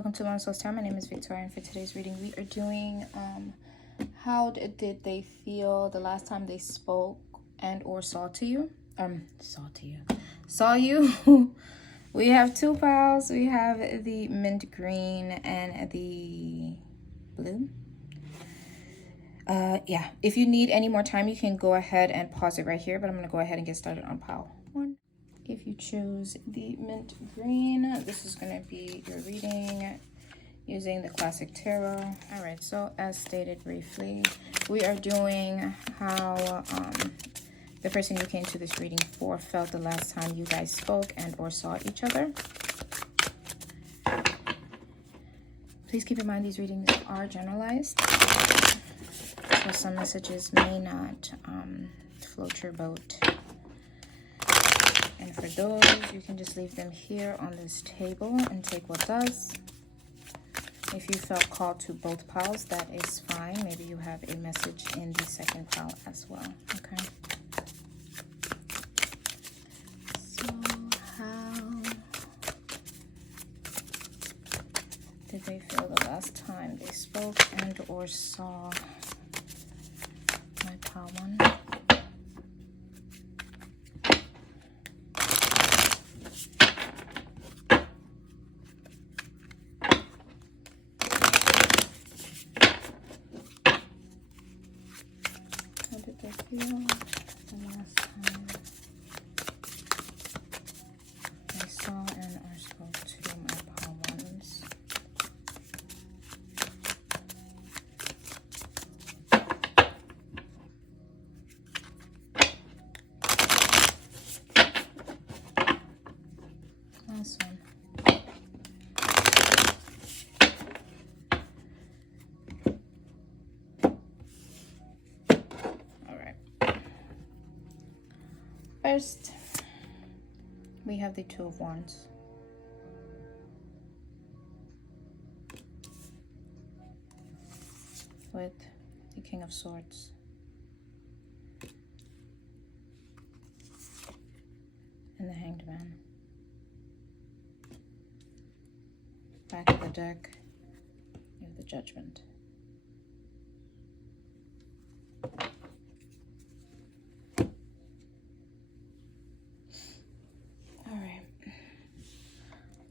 Welcome to Long Soul's Time. My name is Victoria, and for today's reading, we are doing how did they feel the last time they spoke and or saw you. We have two piles. We have the mint green and the blue. Yeah, if you need any more time, you can go ahead and pause it right here, but I'm going to go ahead and get started on pile 1. If you choose the mint green, this is going to be your reading using the classic tarot. All right, so as stated briefly, we are doing how the person you came to this reading for felt the last time you guys spoke and or saw each other. Please keep in mind these readings are generalized, so some messages may not float your boat. And for those, you can just leave them here on this table and take what does. If you felt called to both piles, that is fine. Maybe you have a message in the second pile as well, okay? So how did they feel the last time they spoke and or saw my pile 1? They feel the last time I saw and or spoke to my pile 1s. Last one. First, we have the Two of Wands. With the King of Swords. And the Hanged Man. Back of the deck, you have the Judgment.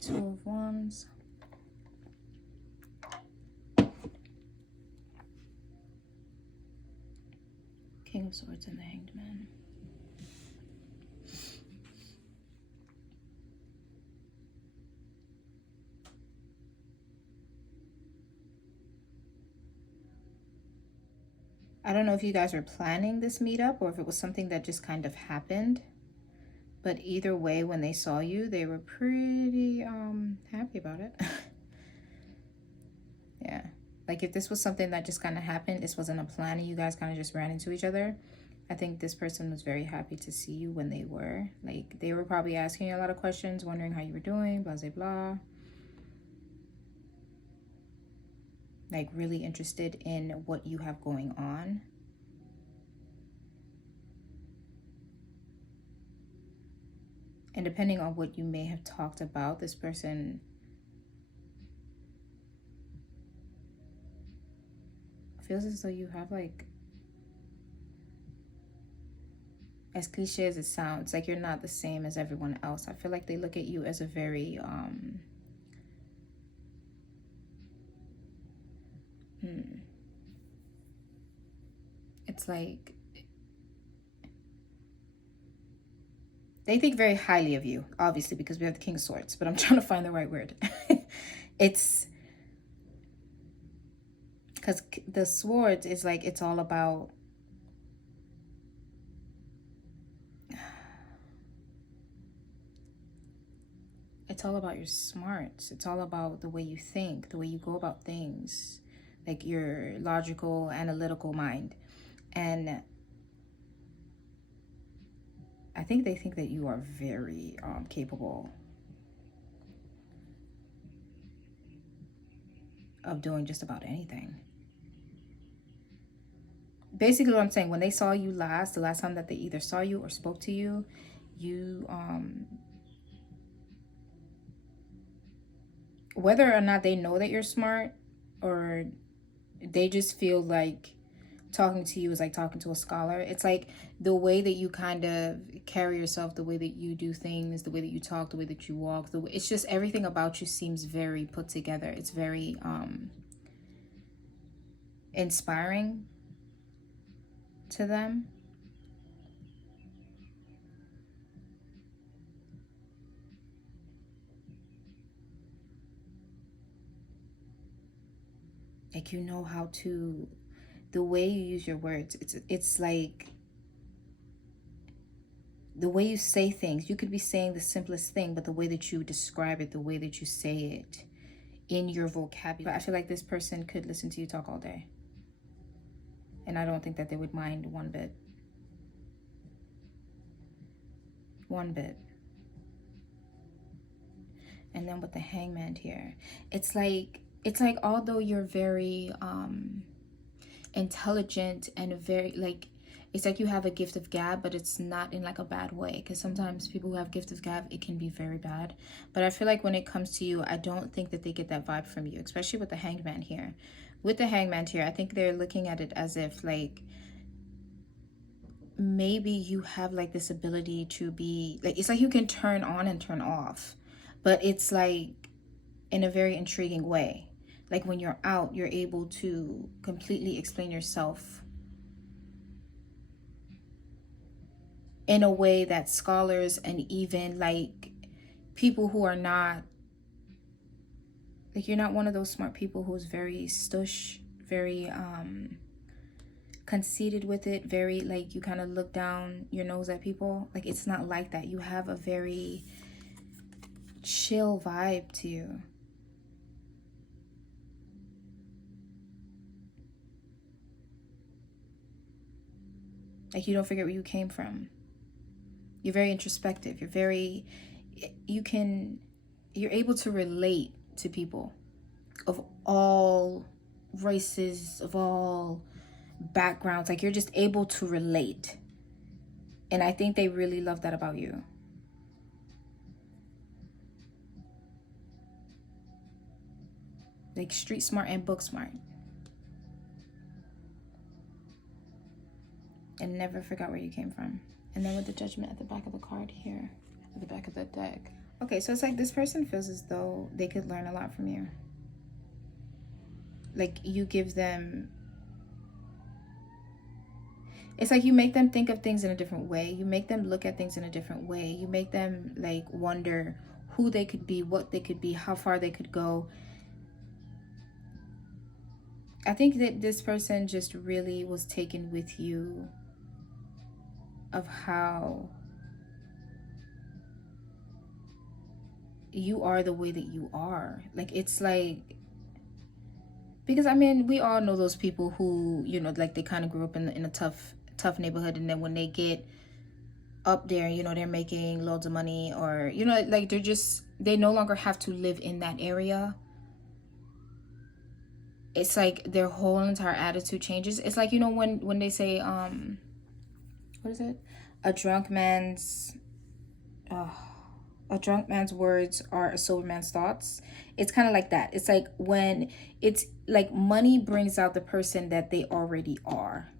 Two of Wands, King of Swords, and the Hanged Man. I don't know if you guys were planning this meetup or if it was something that just kind of happened. But either way, when they saw you, they were pretty happy about it. Yeah. Like if this was something that just kind of happened, this wasn't a plan and you guys kind of just ran into each other, I think this person was very happy to see you when they were. Like they were probably asking you a lot of questions, wondering how you were doing, blah, blah, blah. Like really interested in what you have going on. And depending on what you may have talked about, this person feels as though you have like, as cliche as it sounds, like you're not the same as everyone else. I feel like they look at you as a very, it's like, they think very highly of you, obviously, because we have the King of Swords, but I'm trying to find the right word. It's because the swords is like, it's all about your smarts. It's all about the way you think, the way you go about things, like your logical, analytical mind. And I think they think that you are very capable of doing just about anything. Basically what I'm saying, when they saw you last, the last time that they either saw you or spoke to you, you whether or not they know that you're smart, or they just feel like talking to you is like talking to a scholar. It's like the way that you kind of carry yourself, the way that you do things, the way that you talk, the way that you walk, the way, it's just everything about you seems very put together. It's very inspiring to them. Like, you know how to, the way you use your words, it's like the way you say things. You could be saying the simplest thing, but the way that you describe it, the way that you say it in your vocabulary. I feel like this person could listen to you talk all day, and I don't think that they would mind one bit. One bit. And then with the Hangman here, it's like although you're very intelligent and very, like, it's like you have a gift of gab, but it's not in like a bad way, because sometimes people who have gift of gab, it can be very bad. But I feel like when it comes to you, I don't think that they get that vibe from you, especially with the Hangman here. With the Hangman here, I think they're looking at it as if like maybe you have like this ability to be like, it's like you can turn on and turn off, but it's like in a very intriguing way. Like when you're out, you're able to completely explain yourself in a way that scholars and even like people who are not, like, you're not one of those smart people who's very stush, very conceited with it, very like you kind of look down your nose at people. Like, it's not like that. You have a very chill vibe to you. Like, you don't forget where you came from. You're very introspective. You're very, you're able to relate to people of all races, of all backgrounds. Like, you're just able to relate. And I think they really love that about you. Like, street smart and book smart. And never forgot where you came from. And then with the Judgment at the back of the card here, at the back of the deck. Okay, so it's like this person feels as though they could learn a lot from you. Like, you give them, it's like you make them think of things in a different way. You make them look at things in a different way. You make them like wonder who they could be, what they could be, how far they could go. I think that this person just really was taken with you of how you are the way that you are. Like, it's like, because I mean, we all know those people who, you know, like they kind of grew up in a tough neighborhood, and then when they get up there, you know, they're making loads of money, or, you know, like they no longer have to live in that area. It's like their whole entire attitude changes. It's like, you know, when they say what is it, a drunk man's words are a sober man's thoughts. It's kind of like that. It's like when it's like money brings out the person that they already are.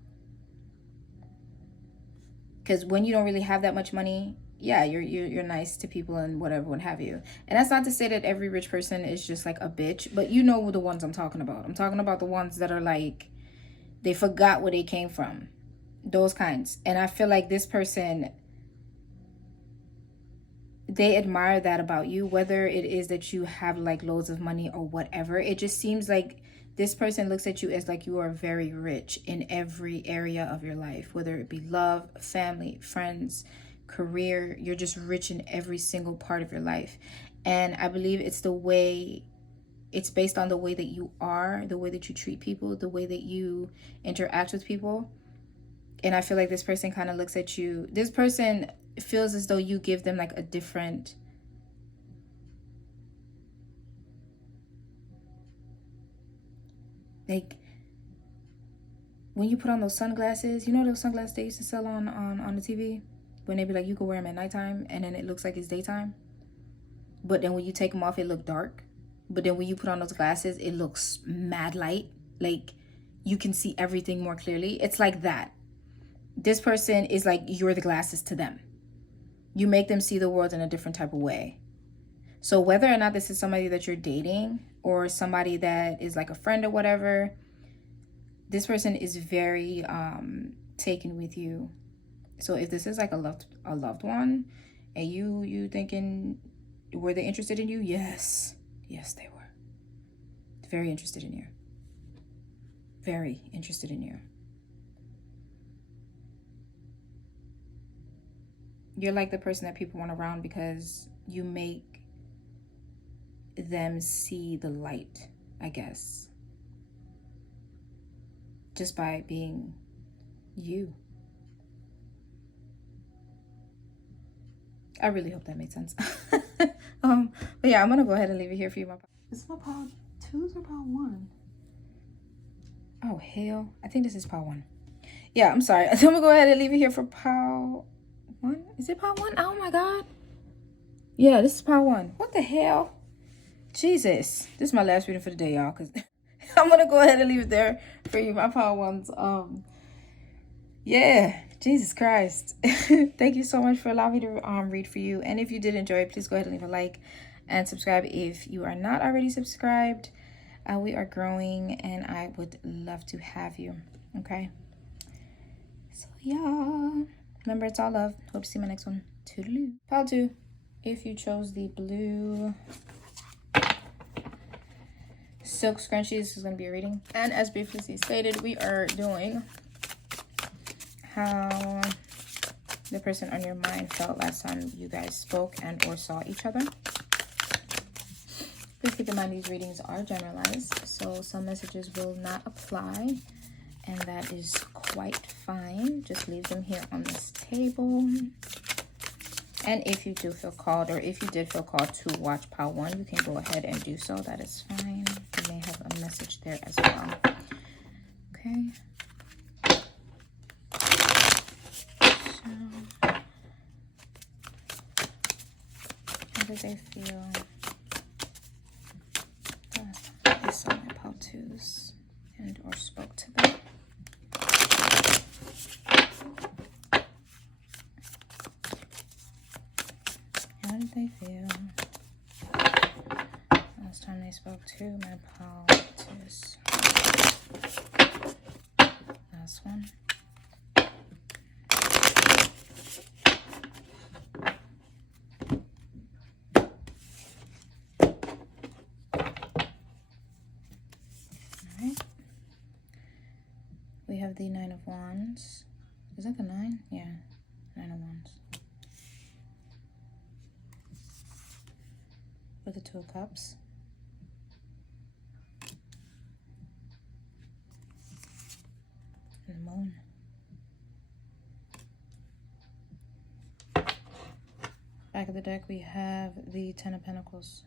Because when you don't really have that much money, yeah, you're nice to people and whatever, what have you. And that's not to say that every rich person is just like a bitch, but you know the ones I'm talking about. I'm talking about the ones that are like, they forgot where they came from. Those kinds. And I feel like this person, they admire that about you, whether it is that you have like loads of money or whatever. It just seems like this person looks at you as like you are very rich in every area of your life, whether it be love, family, friends, career. You're just rich in every single part of your life. And I believe it's based on the way that you are, the way that you treat people, the way that you interact with people. And I feel like this person kind of looks at you, this person feels as though you give them like a different, like when you put on those sunglasses, you know those sunglasses they used to sell on the TV, when they be like, you can wear them at nighttime and then it looks like it's daytime, but then when you take them off it look dark. but then when you put on those glasses, it looks mad light. Like you can see everything more clearly. It's like that. This person is like you're the glasses to them. You make them see the world in a different type of way. So whether or not this is somebody that you're dating or somebody that is like a friend or whatever, this person is very taken with you. So if this is like a loved one, and you thinking, were they interested in you? Yes, they were. Very interested in you. Very interested in you. You're like the person that people want around because you make them see the light, I guess. Just by being you. I really hope that made sense. But yeah, I'm gonna go ahead and leave it here for you. Is my pile 2s or pile 1? Oh hell, I think this is pile 1. Yeah, I'm sorry. I'm gonna go ahead and leave it here for pile 1. Is it pile 1? Oh my god. Yeah, this is pile 1. What the hell? Jesus. This is my last reading for the day, y'all, because I'm gonna go ahead and leave it there for you, my pile 1s. Yeah, Jesus Christ. Thank you so much for allowing me to read for you. And if you did enjoy it, please go ahead and leave a like and subscribe if you are not already subscribed. We are growing and I would love to have you. Okay. So yeah, remember, it's all love. Hope to see my next one. Toodaloo. Pile 2. If you chose the blue silk scrunchies, this is going to be a reading. And as briefly stated, we are doing how the person on your mind felt last time you guys spoke and or saw each other. Please keep in mind these readings are generalized, so some messages will not apply, and that is quite fine. Just leave them here on this table. And if you do feel called, or if you did feel called to watch pile 1, you can go ahead and do so. That is fine. You may have a message there as well. Okay. How did they feel? I saw my pile 2s and or spoke to them. How did they feel last time they spoke to my pile 2s? Last one. We have the 9 of Wands. Is that the 9? Yeah, 9 of Wands. With the 2 of Cups. And the Moon. Back of the deck, we have the 10 of Pentacles.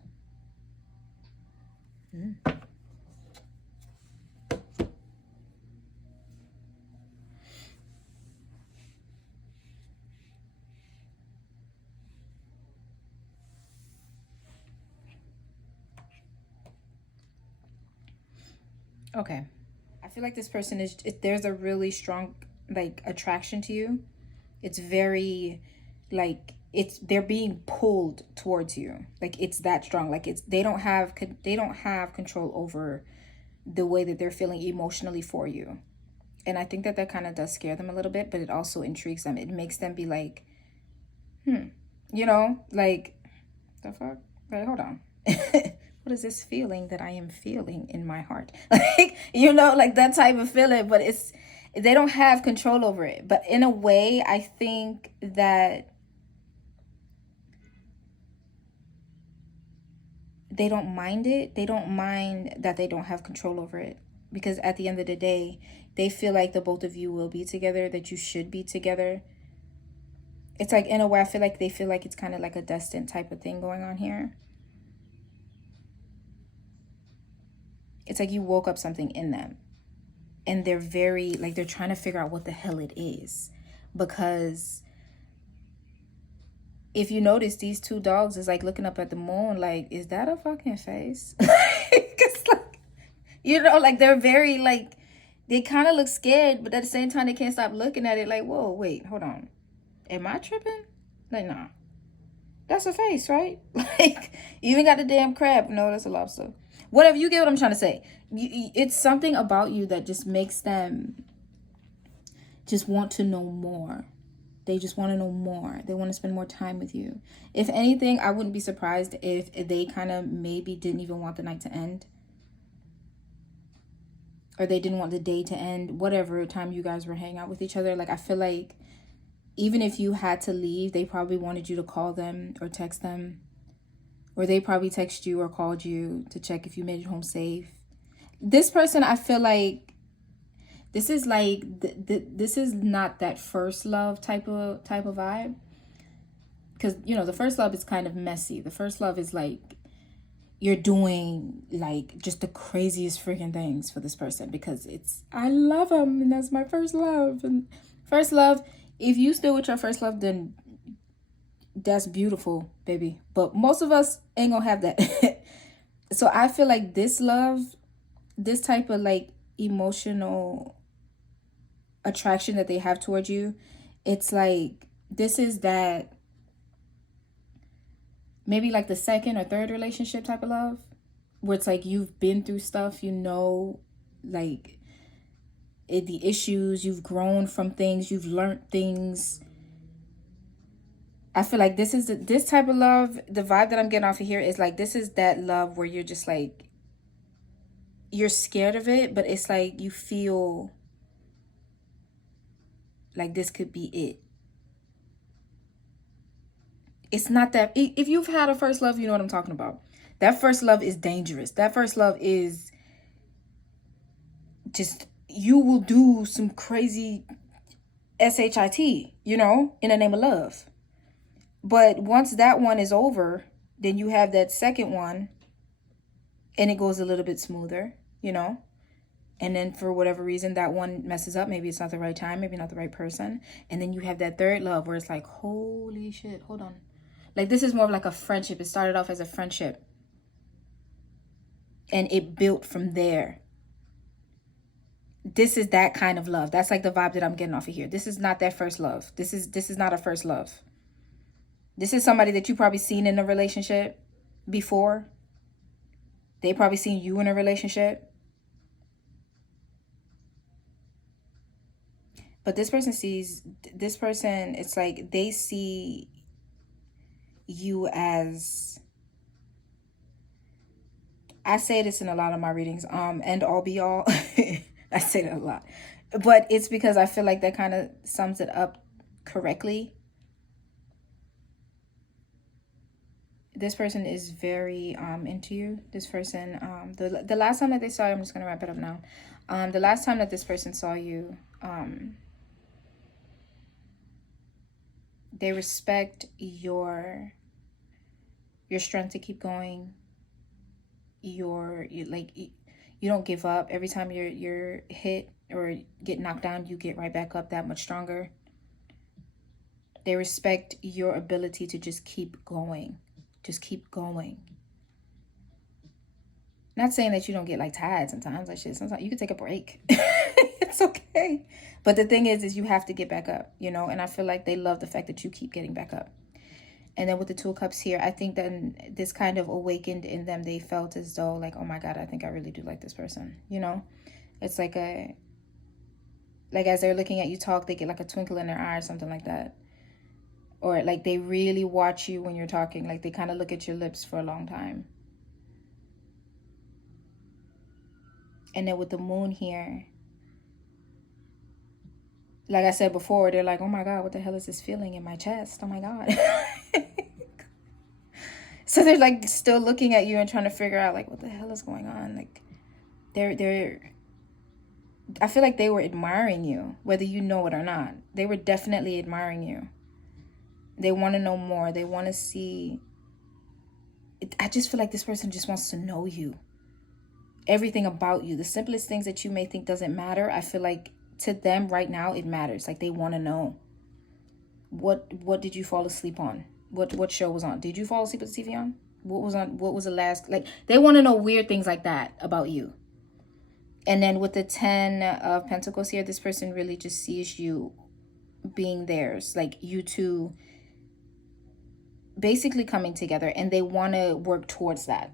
Okay. I feel like this person is, there's a really strong, like, attraction to you. It's very, like, they're being pulled towards you. Like, it's that strong. Like, they don't have control over the way that they're feeling emotionally for you. And I think that kind of does scare them a little bit, but it also intrigues them. It makes them be like, you know, like, the fuck? Like, hold on. What is this feeling that I am feeling in my heart? Like, you know, like that type of feeling, but they don't have control over it. But in a way, I think that they don't mind it. They don't mind that they don't have control over it. Because at the end of the day, they feel like the both of you will be together, that you should be together. It's like, in a way, I feel like they feel like it's kind of like a destined type of thing going on here. It's like you woke up something in them. And they're very, like, they're trying to figure out what the hell it is. Because if you notice, these two dogs is like looking up at the moon, like, is that a fucking face? It's like, you know, like they're very like, they kind of look scared, but at the same time they can't stop looking at it like, whoa, wait, hold on, am I tripping? Like, nah, that's a face, right? Like, you even got the damn crab. No, that's a lobster. Whatever, you get what I'm trying to say. It's something about you that just makes them just want to know more. They just want to know more. They want to spend more time with you. If anything, I wouldn't be surprised if they kind of maybe didn't even want the night to end. Or they didn't want the day to end. Whatever time you guys were hanging out with each other. Like, I feel like even if you had to leave, they probably wanted you to call them or text them. Or they probably texted you or called you to check if you made it home safe. This person, I feel like, this is like, this is not that first love type of vibe. Because, you know, the first love is kind of messy. The first love is like, you're doing like just the craziest freaking things for this person because it's, I love them and that's my first love. And first love, if you still with your first love, then that's beautiful, baby. But most of us ain't gonna have that. So I feel like this love, this type of like emotional attraction that they have towards you, it's like, this is that maybe like the second or third relationship type of love, where it's like you've been through stuff, you know, like the issues, you've grown from things, you've learned things. I feel like this is this type of love. The vibe that I'm getting off of here is like, this is that love where you're just like, you're scared of it, but it's like you feel like this could be it. It's not that, if you've had a first love, you know what I'm talking about. That first love is dangerous. That first love is just, you will do some crazy shit, you know, in the name of love. But once that one is over, then you have that second one and it goes a little bit smoother, you know. And then for whatever reason, that one messes up. Maybe it's not the right time, maybe not the right person. And then you have that third love where it's like, holy shit, hold on. Like, this is more of like a friendship. It started off as a friendship. And it built from there. This is that kind of love. That's like the vibe that I'm getting off of here. This is not that first love. This is not a first love. This is somebody that you probably seen in a relationship before. They probably seen you in a relationship. But this person sees, this person, it's like they see you as, I say this in a lot of my readings, end all be all. I say that a lot. But it's because I feel like that kind of sums it up correctly. This person is very into you. This person, the last time that they saw you, I'm just going to wrap it up now. The last time that this person saw you, they respect your strength to keep going. You don't give up. Every time you're hit or get knocked down, you get right back up that much stronger. They respect your ability to just keep going. Just keep going. Not saying that you don't get like tired sometimes, like shit. Sometimes you can take a break. It's okay. But the thing is you have to get back up, you know? And I feel like they love the fact that you keep getting back up. And then with the Two of Cups here, I think that this kind of awakened in them. They felt as though like, oh my God, I think I really do like this person. You know, it's like as they're looking at you talk, they get like a twinkle in their eye or something like that. Or like they really watch you when you're talking. Like they kind of look at your lips for a long time. And then with the moon here, like I said before, they're like, oh my God, what the hell is this feeling in my chest? Oh my God. So they're like still looking at you and trying to figure out like, what the hell is going on? Like I feel like they were admiring you, whether you know it or not. They were definitely admiring you. They want to know more. They want to see. I just feel like this person just wants to know you. Everything about you. The simplest things that you may think doesn't matter, I feel like to them right now, it matters. Like they want to know. What did you fall asleep on? what show was on. Did you fall asleep with the TV on? What was on? What was the last? Like, they want to know weird things like that about you. And then with the 10 of Pentacles here, this person really just sees you being theirs. Like, you two basically coming together, and they want to work towards that.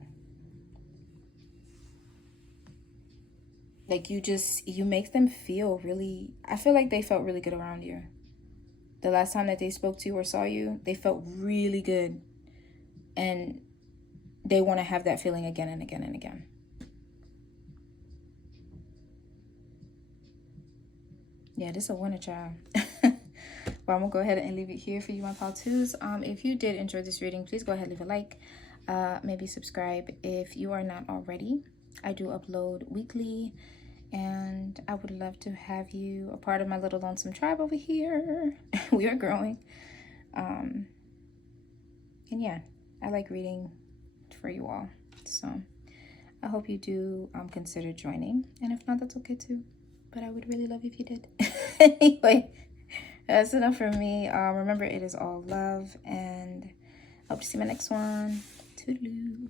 Like, you make them feel really, I feel like they felt really good around you. The last time that they spoke to you or saw you, they felt really good. And they want to have that feeling again and again and again. Yeah, this is a winner, child. Well, I'm going to go ahead and leave it here for you, my pal twos. If you did enjoy this reading, please go ahead and leave a like. Maybe subscribe if you are not already. I do upload weekly, and I would love to have you a part of my little lonesome tribe over here. We are growing. And yeah, I like reading for you all. So I hope you do consider joining. And if not, that's okay too. But I would really love if you did. Anyway, that's enough for me. Remember, it is all love, and I hope to see you in my next one. Toodaloo.